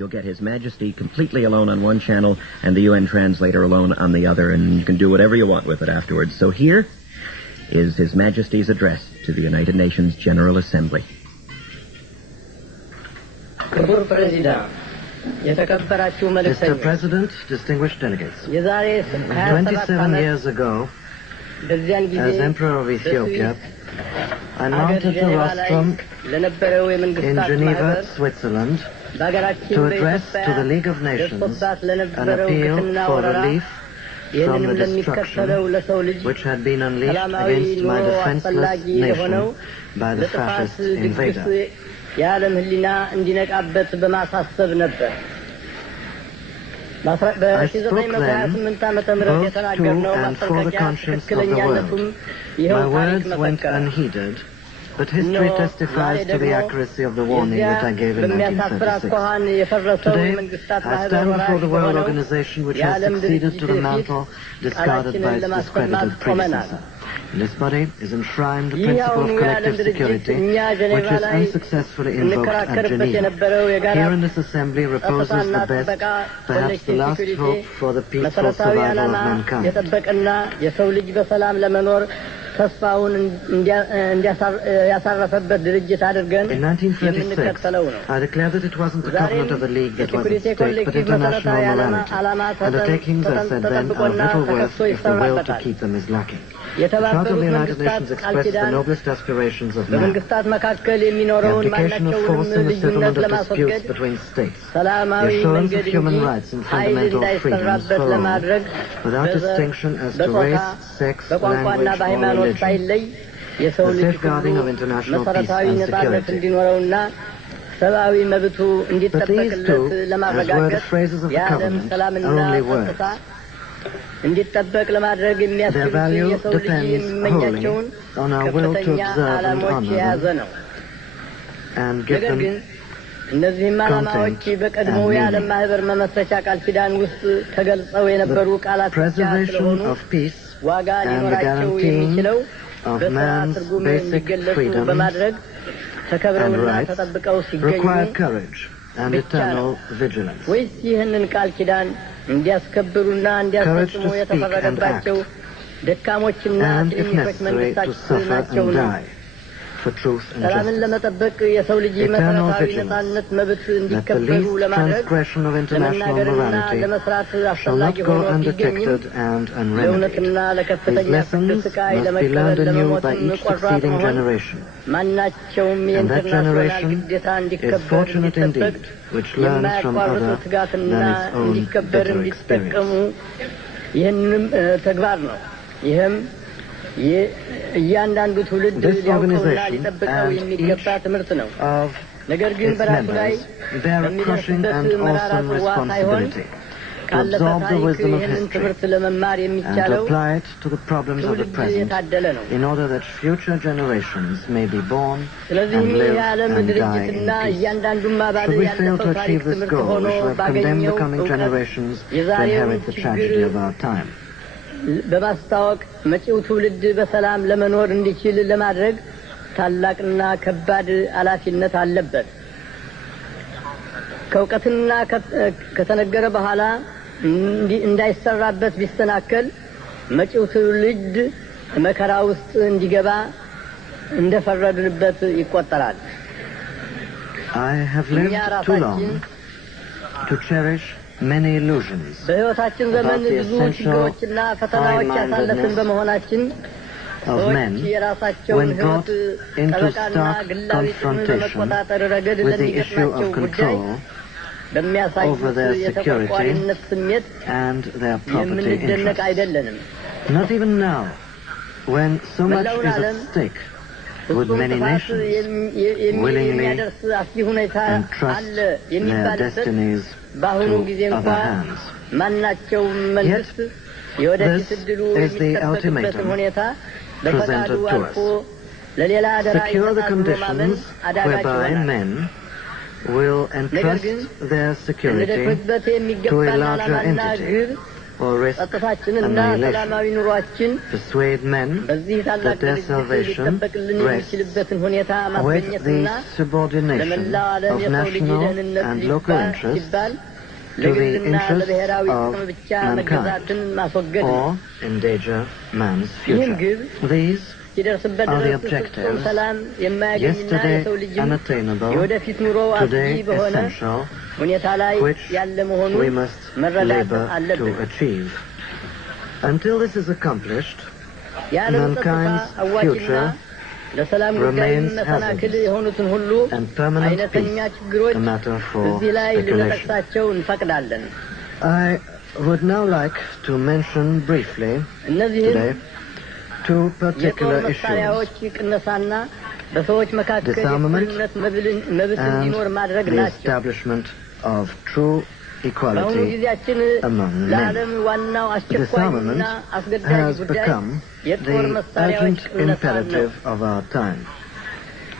you'll get His Majesty completely alone on one channel and the UN translator alone on the other, and you can do whatever you want with it afterwards. So here is His Majesty's address to the United Nations General Assembly. Mr. President, distinguished delegates, 27 years ago, as Emperor of Ethiopia, I mounted the rostrum in Geneva, Switzerland, to address to the League of Nations an appeal for relief from the destruction which had been unleashed against my defenseless nation by the fascist invader. I spoke then both to and for the conscience of the world. My words went unheeded, but history testifies to the accuracy of the warning that I gave in 1936. Today, I stand before the World Organization which has succeeded to the mantle discarded by its discredited predecessor. In this body is enshrined the principle of collective security, which is unsuccessfully invoked at Geneva. Here in this assembly reposes the best, perhaps the last hope for the peaceful survival of mankind. In 1936, I declared that it wasn't the covenant of the League that was at stake, but international morality. Undertakings, I said then, are of little worth if the will to keep them is lacking. The Charter of the United Nations expresses the noblest aspirations of man. The application of force in the settlement of disputes between states. The assurance of human rights and fundamental freedoms for all, without distinction as to race, sex, language, or religion. The safeguarding of international peace and security. But these two, as were the phrases of the covenant, are only words. Their value depends wholly on our will to observe and honor them and give them content and meaning. The preservation of peace and the guaranteeing of man's basic freedoms and rights require courage and eternal vigilance. Courage to speak and act, and, if necessary, to suffer and die for truth and justice. Eternal vigilance, that the least transgression of international morality shall not go undetected and unremedied. These lessons must be learned anew by each succeeding generation. And that generation is fortunate indeed, which learns from other than its own bitter experience. This organization and each of its members bear a crushing and awesome responsibility to absorb the wisdom of history and to apply it to the problems of the present in order that future generations may be born and live and die in peace. Should we fail to achieve this goal, we shall have condemned the coming generations to inherit the tragedy of our time. በማስታወቅ መጪው ትውልድ በሰላም ለመኖር እንዲችል ለማድረግ ታላቅና ከባድ ኃላፊነት አለበት። ከውቀትና ከተነገረ በኋላ እንዳይሰራበት ቢስተናከል መጪው ትውልድ መከራ ውስጥ እንዲገባ እንደፈረድንበት ይቆጠራል። I have lived too long to cherish many illusions about the essential high-mindedness of men when brought into stark confrontation with the issue of control over their security and their property interests. Not even now, when so much is at stake, would many nations willingly entrust their destinies to other hands. Yet, this is the ultimatum presented to us. Secure the conditions whereby men will entrust their security to a larger entity or risk annihilation, persuade men that their salvation rests with the subordination of national and local interests to the interests of mankind, or endanger man's future. These are the objectives, yesterday unattainable, today essential, which we must labor to achieve. Until this is accomplished, mankind's future remains hazardous, and permanent peace a matter for speculation. I would now like to mention briefly today two particular issues: disarmament and the establishment of true equality among men. Disarmament has become the urgent imperative of our time.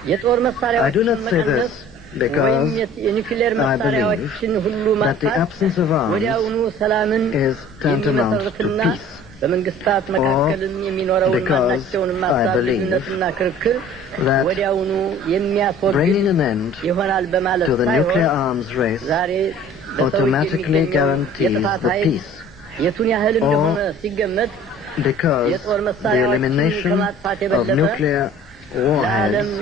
I do not say this because I believe that the absence of arms is tantamount to peace, or because I believe that bringing an end to the nuclear arms race automatically guarantees the peace, or because the elimination of nuclear warheads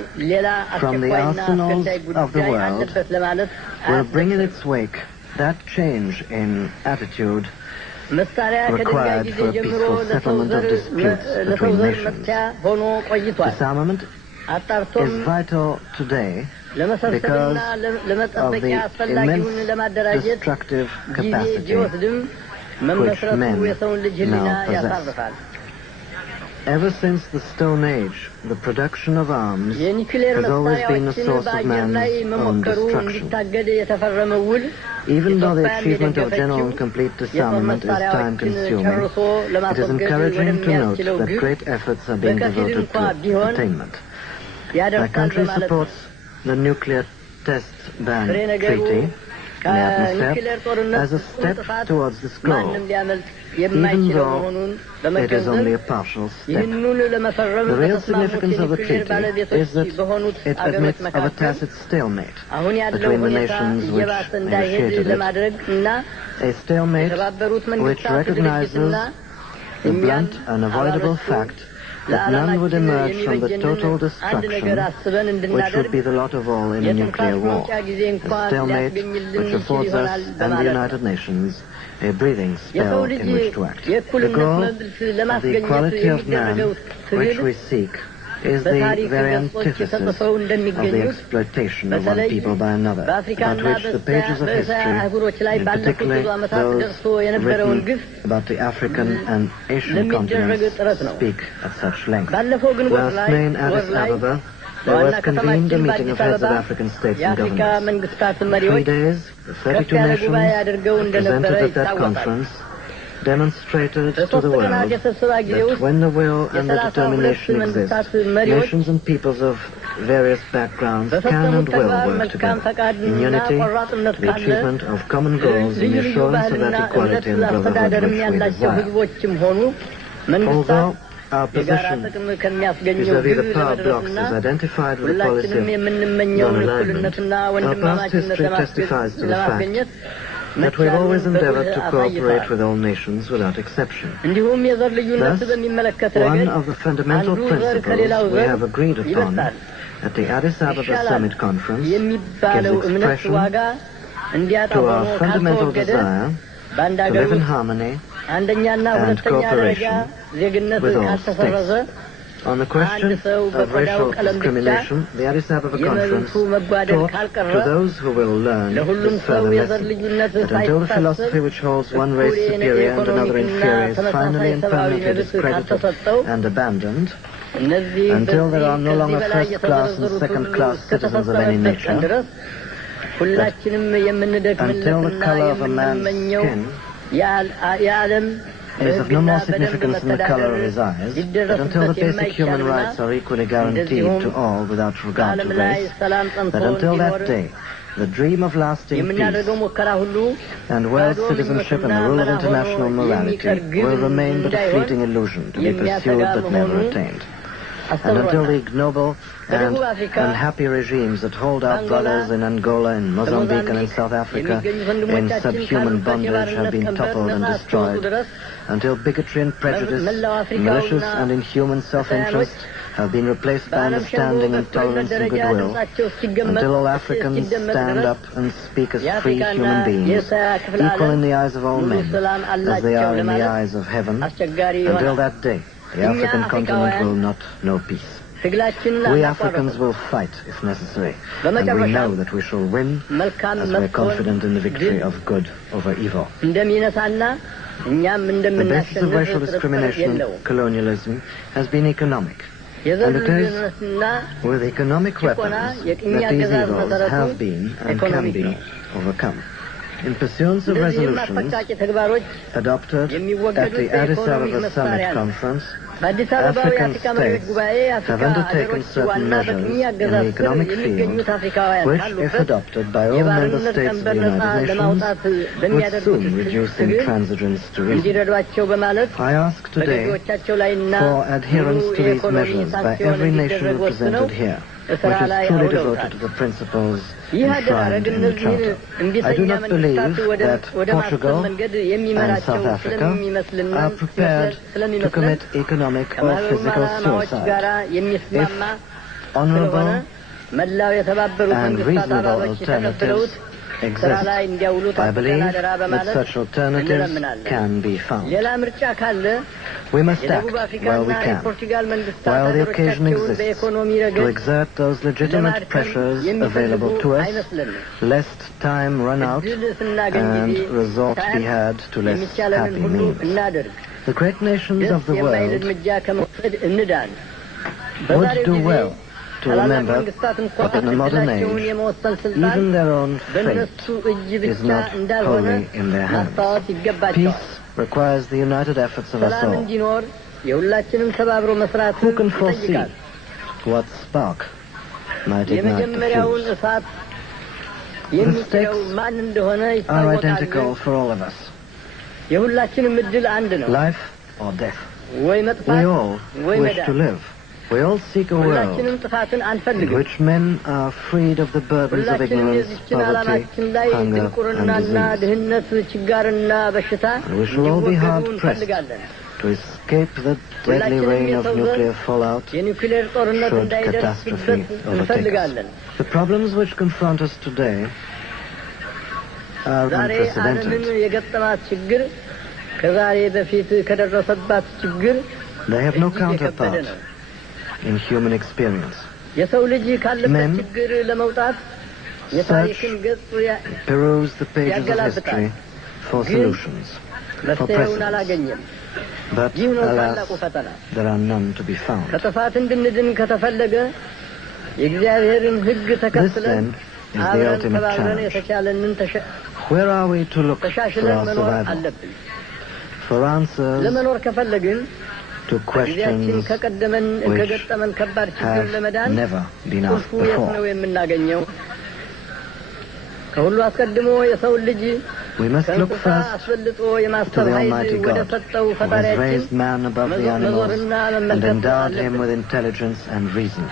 from the arsenals of the world will bring in its wake that change in attitude required for a peaceful settlement of disputes between nations. Disarmament is vital today because of the immense destructive capacity which men now possess. Ever since the Stone Age, the production of arms has always been a source of man's own destruction. Even though the achievement of general and complete disarmament is time-consuming, it is encouraging to note that great efforts are being devoted to attainment. My country supports the nuclear test ban treaty in the atmosphere as a step towards this goal, even though it is only a partial step. The real significance of the treaty is that it admits of a tacit stalemate between the nations which negotiated it, a stalemate which recognizes the blunt, unavoidable fact that none would emerge from the total destruction which would be the lot of all in a nuclear war. A stalemate which affords us and the United Nations a breathing spell in which to act. The goal of the equality of man which we seek is the very antithesis of the exploitation of one people by another, about which the pages of history, and particularly those written about the African and Asian continents, speak at such length. Last May in Addis Ababa, there was convened a meeting of heads of African states and governments. For 3 days, the 32 nations represented at that conference demonstrated to the world that when the will and the determination exist, nations and peoples of various backgrounds can and will work together in unity to the achievement of common goals in the assurance of that equality and brotherhood which we desire. Although our position vis-à-vis the power blocks is identified with the policy of non-alignment, our past history testifies to the fact that we've always endeavored to cooperate with all nations without exception. Thus, one of the fundamental principles we have agreed upon at the Addis Ababa Summit Conference gives expression to our fundamental desire to live in harmony and cooperation with all states. On the question of racial discrimination, the Addis Ababa Conference taught to those who will learn this further lesson, that until the philosophy which holds one race superior and another inferior is finally and permanently discredited and abandoned, until there are no longer first-class and second-class citizens of any nature, that until the color of a man's skin is of no more significance than the color of his eyes, that until the basic human rights are equally guaranteed to all without regard to race, that until that day the dream of lasting peace, and world citizenship and the rule of international morality will remain but a fleeting illusion to be pursued but never attained. And until the ignoble and unhappy regimes that hold our brothers in Angola, in Mozambique, and in South Africa in subhuman bondage have been toppled and destroyed, until bigotry and prejudice, malicious and inhuman self-interest have been replaced by understanding and tolerance and goodwill, until all Africans stand up and speak as free human beings, equal in the eyes of all men, as they are in the eyes of heaven, until that day, the African continent will not know peace. We Africans will fight if necessary, and we know that we shall win, as we are confident in the victory of good over evil. The basis of racial discrimination and colonialism has been economic, and it is with economic weapons that these evils have been and can be overcome. In pursuance of resolutions adopted at the Addis Ababa Summit Conference, African states have undertaken certain measures in the economic field which, if adopted by all member states of the United Nations, would soon reduce intransigence to reason. I ask today for adherence to these measures by every nation represented here, which is truly devoted to the principles enshrined in the Charter. I do not believe that Portugal and South Africa are prepared to commit economic or physical suicide. If honorable and reasonable alternatives exist, I believe that such alternatives can be found. We must act while we can, while the occasion exists, to exert those legitimate pressures available to us, lest time run out and resort be had to less happy means. The great nations of the world would do well to remember that in the modern age, even their own fate is not wholly in their hands. Peace requires the united efforts of us all. Who can foresee what spark might ignite the fuse? The stakes are identical for all of us. Life or death. We all wish to live. We all seek a world in which men are freed of the burdens of ignorance, poverty, hunger, and disease. And we shall all be hard-pressed to escape the deadly reign of nuclear fallout should catastrophe overtake us. The problems which confront us today are unprecedented. They have no counterpart in human experience. Men search, peruse the pages of history for solutions, for precedents. But, alas, there are none to be found. This, then, is the ultimate challenge. Where are we to look for our survival? For answers to questions which have never been asked before. We must look first to the Almighty God, who has raised man above the animals and endowed him with intelligence and reason.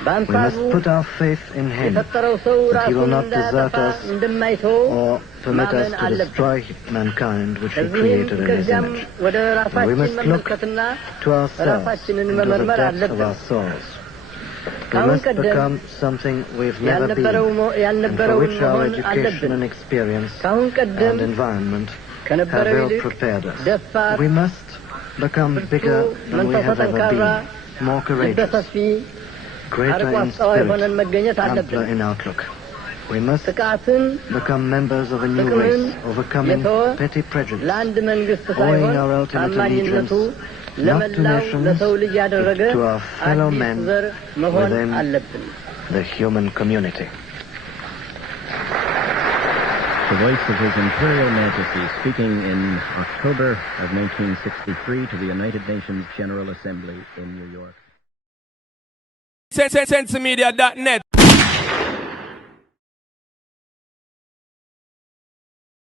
We must put our faith in him, that he will not desert us or permit us to destroy mankind which he created in his image. And we must look to ourselves, into the depths of our souls. We must become something we've never been, and for which our education and experience and environment have ill prepared us. We must become bigger than we have ever been, more courageous, greater in spirit, ampler in outlook. We must become members of a new race, overcoming petty prejudice, owing our ultimate allegiance not to nations, but to our fellow men within the human community. The voice of His Imperial Majesty speaking in October of 1963 to the United Nations General Assembly in New York. Sensemedia.net